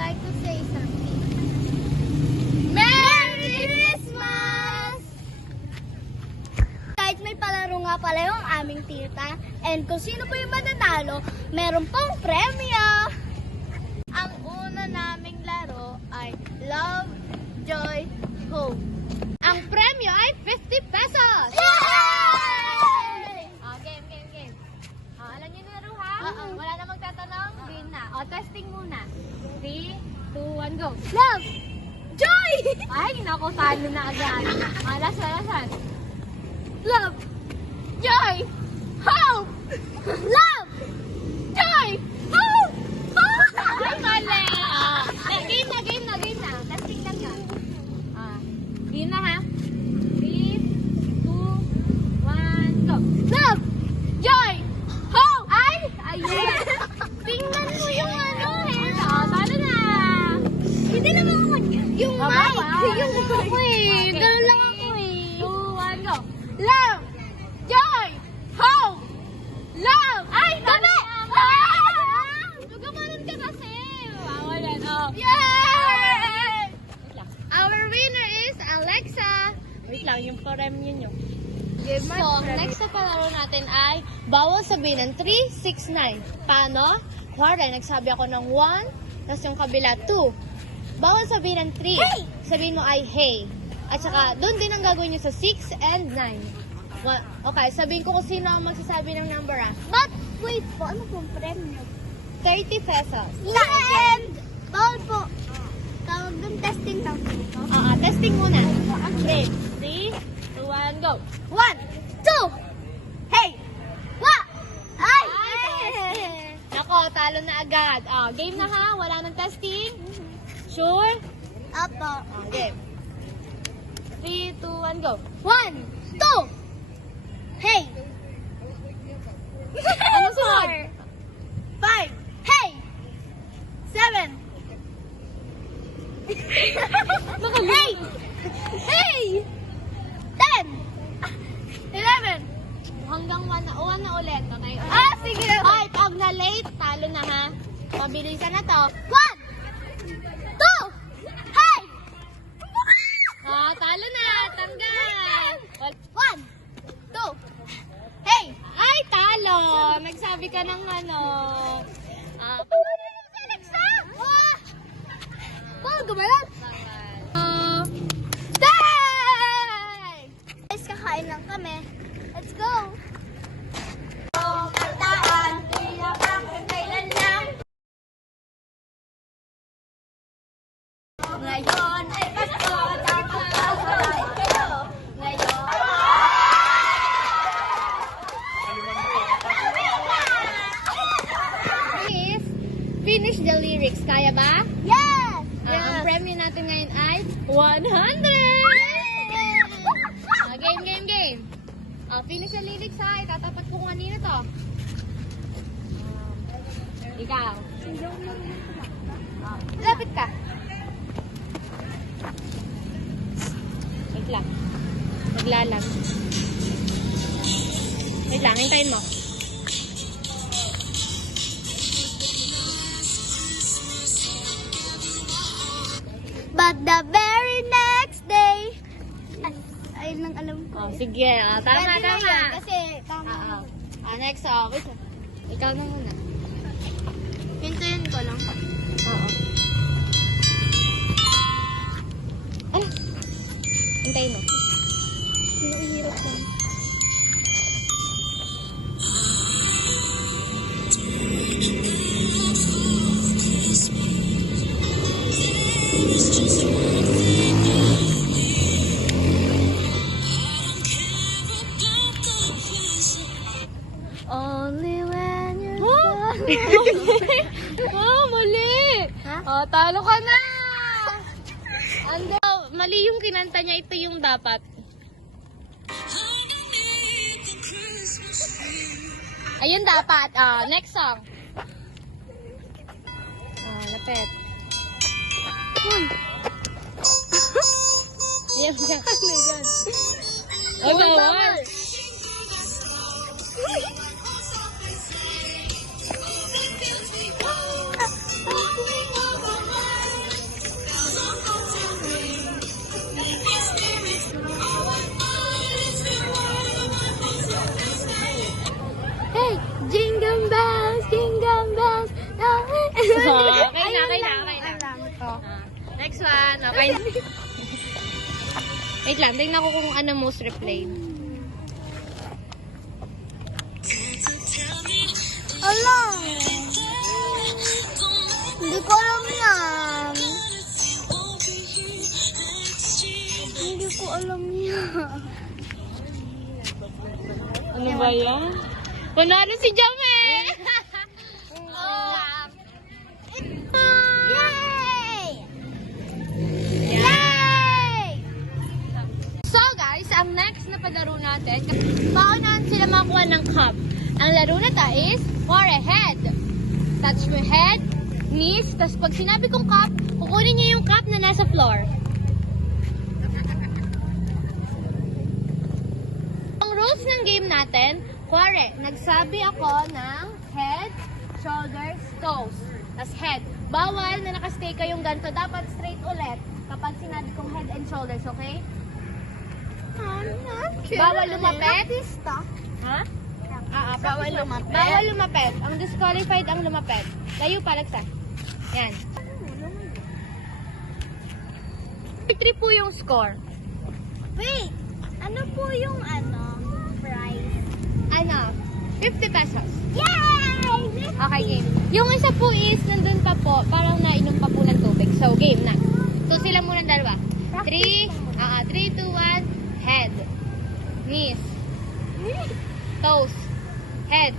like to say something. Merry Christmas! Kahit may palaro nga pala yung aming tita, and kung sino po yung mananalo, meron pong premyo! Ang una naming laro ay Love, Joy, Hope. Ang premyo ay 50 pesos! Yay! Game. Alam niyo na laro ha? Wala na magtatanong, green na. Testing muna. 3, 2, 1, go! Love! Joy! Ay, naku, talo na agad. Last one. Love! Joy! Hope! Love! Joy! Hope! Ay, mali! Game na. Testing lang yan. Game na ha? 3, 2, 1, go! Love! Joy! Hope! Ay! Ayun! Tingnan mo yung ano, hair. Talo na! Hindi naman ako yung mic. Yung gusto ko eh. Ganun lang ako eh. 2, 1, go! Love! Joy! Hope! Love! Ay! Dami! Magkamanan ka kasi. Mawawalan. Yay! Our winner is Alexa. Wait lang, yung premyo nyo. So, ang next na palaro natin ay bawal sabihin ng 3, 6, 9. Paano? Kuwari, nagsabi ako ng 1, tapos yung kabila 2. Bawal sabihin ng 3. Hey! Sabihin mo ay hey. At saka, doon din ang gagawin nyo sa 6 and 9. Okay, sabihin ko kung sino ang magsasabi ng number But, wait po, ano pong premyo? 30 pesos. And, bawal po. Tawag doon, testing lang po. Testing muna. Okay, 3, 2, 1, go. 1, 2, hey! Wa! Ay! Nako, talo na agad. Game na ha, wala nang testing. Sure? Apo. Game. 3, 2, 1, go. 1, 2, hey! Anong sunod? 5, hey! 7, hey! Hey! 10, 11, hanggang 1 na ulit. Okay? Sige. Ay, pag na late, talo na ha. Mabilisan na to. 1, 2, hey! Talo na. Tanggal. 1, 2, hey! Ay, talo. Nagsabi ka ng ano. Bawal gumalan. Stay! Guys, kakain lang kami. Let's go! Kataan, iyakan, kailan lang. Ngayon ay Pasko, dapat kasalan kayo. Ngayon. Please, finish the lyrics. Kaya ba? Yes! Ang premyo natin ngayon ay 100! Game. Finish the lyrics ha. Itatapat ko kung kanina to. Ikaw. Lapit ka. Wait lang. Naglalag. Wait lang, hintayin mo. But the very next day, ayun lang alam ko. Sige. Tama. Kasi tama. Next. Wait. Ikaw na muna. Hintayin ko lang. Oo. Ay! Hintayin mo. Hirap lang. Only when you're mali! Talo ka na! Mali yung kinanta niya, ito yung dapat. Ayun dapat. Next song. Lapit. Uy! Yan. Ano yan? Bawal! Oh. Next one. Okay. Wait lang, tingnan ko kung ano most replayed. Alam! Hindi ko alam yan. Hindi ko alam yan. Ano ba yan? Panalo si Jame! Yay! Yay! So guys, ang next na palaro natin, paunahan sila makuha ng cup. Ang laro na ta is for a head. Touch your head, knees, tapos pag sinabi kong cup, kukunin niyo yung cup na nasa floor. Ang rules ng game natin, kuwari, nagsabi ako ng head, shoulders, toes. Tapos head. Bawal na nakastay kayong ganito. Dapat straight ulit kapag sinabi kong head and shoulders, okay? Bawal lumapit? Ha? Bawal lumapit. Bawal lumapit. Ang disqualified ang lumapit. Layo pa, Alexa. Yan. 3 po yung score. Wait! Ano po yung price? Ano? 50 pesos. Yay! Okay, game. Yung isa po is, nandun pa po, parang nainom pa po ng tubig. So, game na. So, sila muna dalawa. 3, 2, 1, head. Knees. Toes. Head.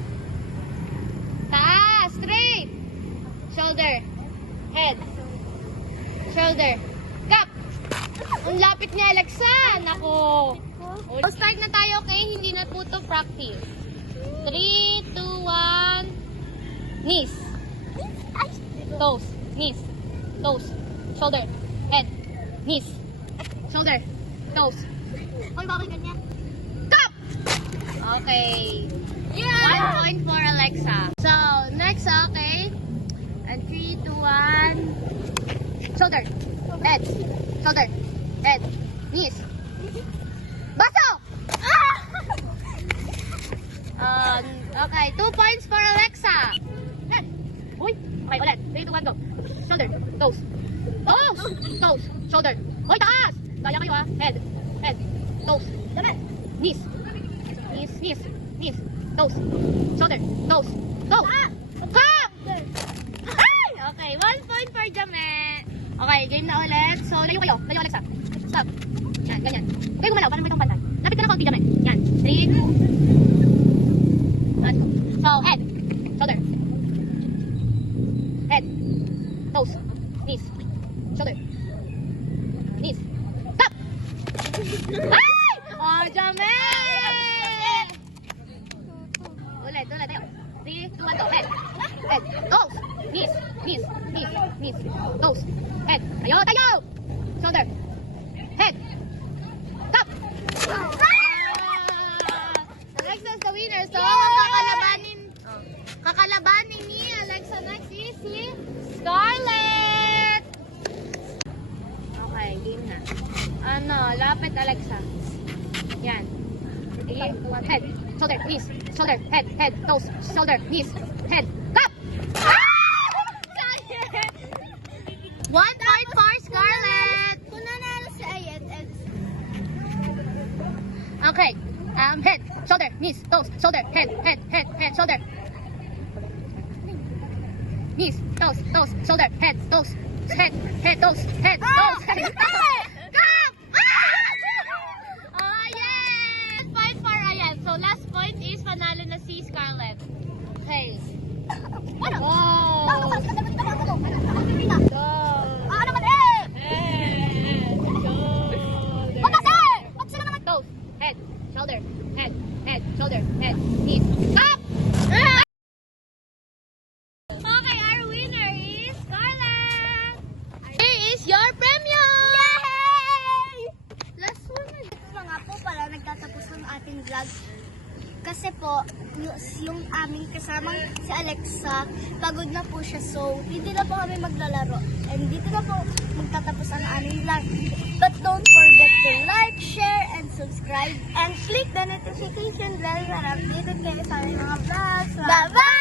Taas. Straight. Shoulder. Head. Shoulder. Cup. Ang lapit niya, Alexa. Nako. So, start na tayo, okay? Hindi na po to practice. 3, 2, 1. Knees. Toes. Knees. Toes. Shoulder. Head. Knees. Shoulder. Toes. Uy, bakit ganyan? Cup! Okay. 1 point for Alexa. So, next, okay? And 3, 2, 1. Shoulder. Head. Shoulder. Head. Knees. Baso! Okay, 2 points for Alexa. Head. Uy. Okay, ulit. 3, 2, 1, go. Shoulder. Toes. Toes. Toes. Shoulder. Uy, taas! Kaya kayo ah. Head. Head. Toes. Dapat. Knees. Knees. Knees. Knees. Toes. Shoulder. Toes. Toes. Cup! Ay! Okay, 1 point for Jame. Okay, game na ulit. So, layo kayo. Layo, Alexa. Stop. Yan, ganyan. Okay, gumalaw. Paano mo itong pantay? Lapit ka na konti, Jame. Yan. 3. Let's go. So, head. Shoulder. Head. Toes. Knees. Shoulder. Knees. Stop! Ay! Oh, Jame! Ulit, tayo. 3, 2, 1, go. Head. Head. Toes. Knees. Knees. Knees. Knees. Toes. Head. Tayo! Shoulder. Head. Stop! Alexa is the winner. So, kakalabanin ni Alexa next is si Scarlett. Okay, game na. Lapit Alexa. Yan. Head, shoulder, knees, shoulder, head, toes, shoulder, knees, head, cup! 1 point for Scarlett. Kung nanalo si Ayet, Okay. Head, shoulder, knees, toes, shoulder, head, shoulder. Knees, toes, shoulder, head, toes, toes, toes, head. Cup! Oh, yes! Point for Ayan. So, last point is panalo na si Scarlett. Okay. Ano? Oh! Go! Ano naman eh? Head, shoulder. Ba't sila naman? Toes, head, shoulder, head, shoulder, head, knees, up! Okay, our winner is Scarlett! Here is your premium! Yay! Last one. Ito nga po pala nagtatapos ng ating vlog. Kasi po, yung aming kasamang si Alexa, pagod na po siya. So, hindi na po kami maglalaro. And dito na po magtatapos ang aming vlog. But don't forget to like, share, and subscribe. And click the notification bell para updated kayo sa aming mga vlogs. Bye-bye!